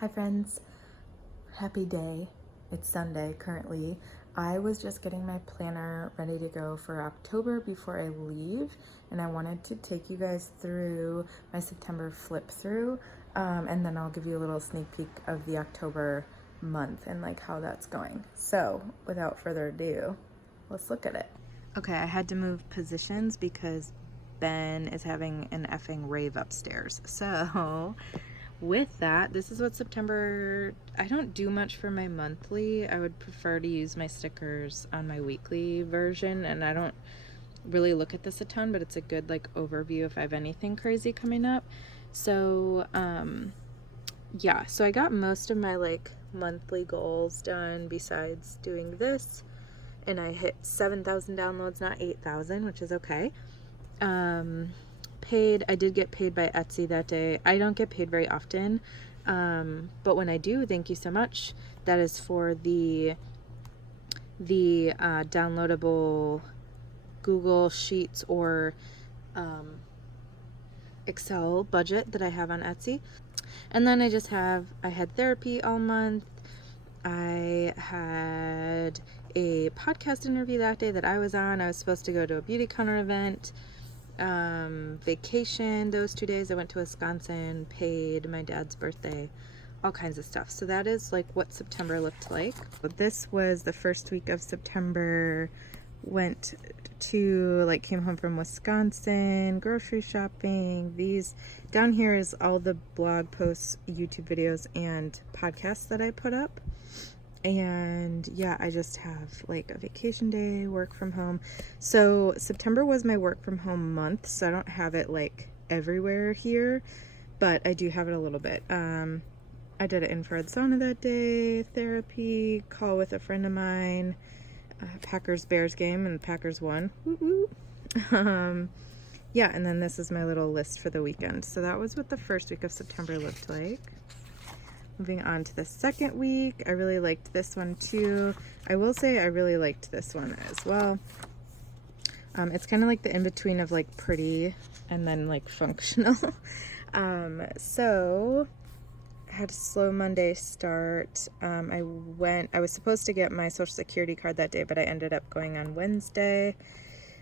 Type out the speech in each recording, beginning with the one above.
Hi friends, happy day. It's Sunday currently. I was just getting my planner ready to go for October before I leave, and I wanted to take you guys through my September flip through, and then I'll give you a little sneak peek of the October month and like how that's going. So without further ado, let's look at it. Okay, I had to move positions because Ben is having an effing rave upstairs. So with that, this is what September, I don't do much for my monthly. I would prefer to use my stickers on my weekly version, and I don't really look at this a ton, but it's a good like overview if I have anything crazy coming up. So yeah, so I got most of my like monthly goals done besides doing this, and I hit 7,000 downloads, not 8,000, which is okay. Paid, I did get paid by Etsy that day. I don't get paid very often, but when I do, thank you so much. That is for the downloadable Google Sheets or Excel budget that I have on Etsy. And then I had therapy all month. I had a podcast interview that day that I was on. I was supposed to go to a Beautycounter event. Vacation those 2 days. I went to Wisconsin, paid my dad's birthday, all kinds of stuff. So that is like what September looked like. But this was the first week of September. Went to came home from Wisconsin, grocery shopping. These down here is all the blog posts, YouTube videos, and podcasts that I put up. And yeah, I just have like a vacation day, work from home. So September was my work from home month, so I don't have it like everywhere here, but I do have it a little bit. I did an infrared sauna that day, therapy, call with a friend of mine, Packers Bears game, and the Packers won. Woo woo. Yeah, and then this is my little list for the weekend. So that was what the first week of September looked like. Moving on to the second week, I really liked this one too. I will say I really liked this one as well. It's kind of like the in-between of like pretty and then like functional. So I had a slow Monday start. I was supposed to get my social security card that day, but I ended up going on Wednesday.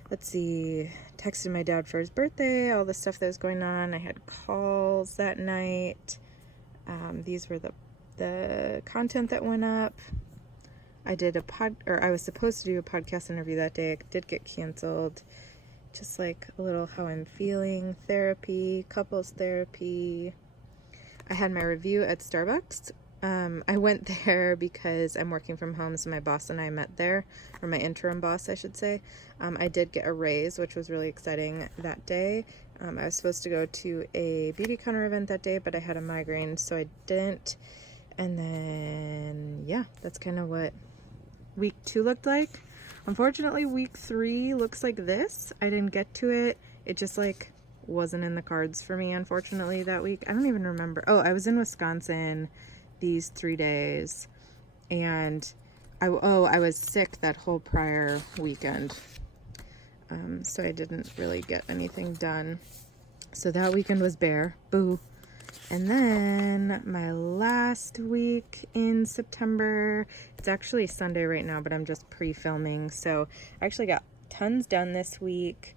Let's see, texted my dad for his birthday, all the stuff that was going on. I had calls that night. These were the content that went up. I was supposed to do a podcast interview that day. It did get canceled. Just like a little how I'm feeling, therapy, couples therapy. I had my review at Starbucks. I went there because I'm working from home, so my boss and I met there, or my interim boss, I should say. I did get a raise, which was really exciting that day. I was supposed to go to a Beautycounter event that day, but I had a migraine, so I didn't. And then, yeah, that's kind of what week 2 looked like. Unfortunately, week 3 looks like this. I didn't get to it. It just like wasn't in the cards for me, unfortunately, that week. I don't even remember. Oh, I was in Wisconsin these 3 days, and I was sick that whole prior weekend. So I didn't really get anything done. So that weekend was bare. Boo. And then my last week in September, it's actually Sunday right now, but I'm just pre-filming. So I actually got tons done this week.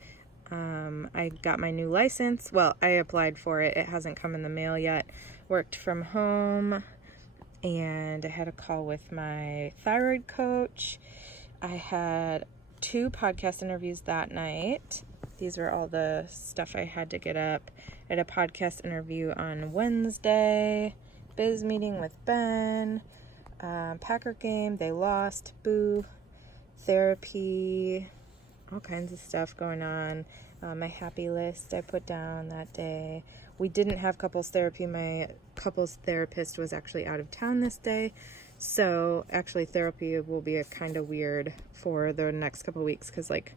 I got my new license. Well, I applied for it. It hasn't come in the mail yet. Worked from home, and I had a call with my thyroid coach. I had 2 podcast interviews that night. These were all the stuff I had to get up. I had a podcast interview on Wednesday, biz meeting with Ben, Packer game, they lost, boo, therapy, all kinds of stuff going on. My happy list I put down that day. We didn't have couples therapy. My couples therapist was actually out of town this day. So actually therapy will be a kind of weird for the next couple weeks because like,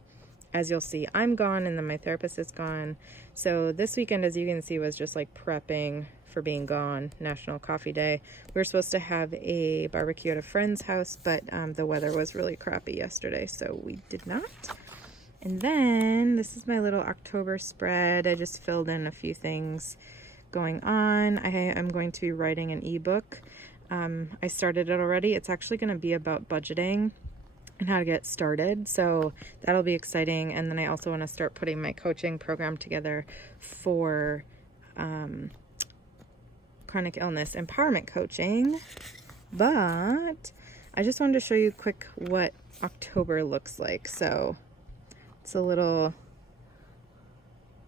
as you'll see, I'm gone and then my therapist is gone. So this weekend, as you can see, was just like prepping for being gone, National Coffee Day. We were supposed to have a barbecue at a friend's house, but the weather was really crappy yesterday, so we did not. And then this is my little October spread. I just filled in a few things going on. I am going to be writing an ebook. I started it already. It's actually going to be about budgeting and how to get started, so that'll be exciting. And then I also want to start putting my coaching program together for chronic illness empowerment coaching. But I just wanted to show you quick what October looks like. So it's a little,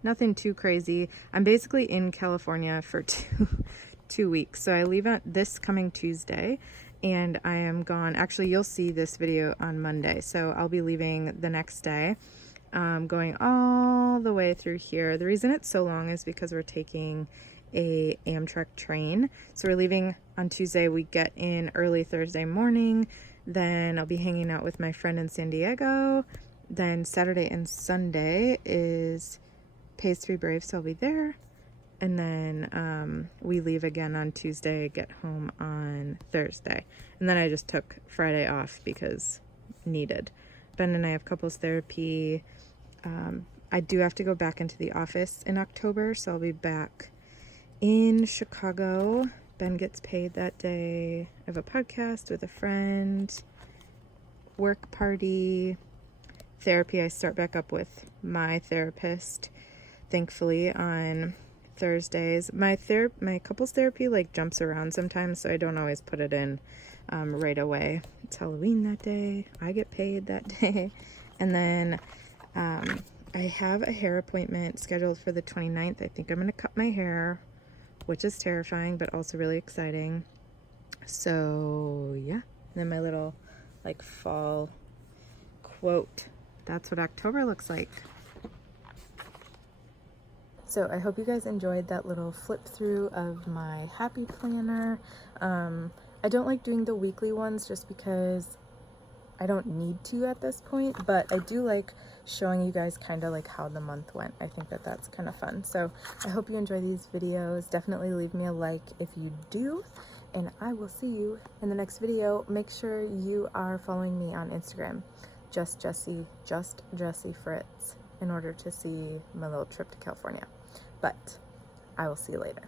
nothing too crazy. I'm basically in California for two weeks. So I leave on this coming Tuesday and I am gone. Actually, you'll see this video on Monday. So I'll be leaving the next day, going all the way through here. The reason it's so long is because we're taking a Amtrak train. So we're leaving on Tuesday. We get in early Thursday morning. Then I'll be hanging out with my friend in San Diego. Then Saturday and Sunday is Pays to be Brave, so I'll be there. And then we leave again on Tuesday, get home on Thursday. And then I just took Friday off because needed. Ben and I have couples therapy. I do have to go back into the office in October, so I'll be back in Chicago. Ben gets paid that day. I have a podcast with a friend, work party, therapy. I start back up with my therapist, thankfully, on Thursdays. My couples therapy like jumps around sometimes, so I don't always put it in right away. It's Halloween that day. I get paid that day. And then I have a hair appointment scheduled for the 29th. I think I'm going to cut my hair, which is terrifying, but also really exciting. So yeah. And then my little like fall quote. That's what October looks like. So I hope you guys enjoyed that little flip through of my happy planner. I don't like doing the weekly ones just because I don't need to at this point, but I do like showing you guys kind of like how the month went. I think that that's kind of fun. So I hope you enjoy these videos. Definitely leave me a like if you do, and I will see you in the next video. Make sure you are following me on Instagram, just Jessie Fritz, in order to see my little trip to California. But I will see you later.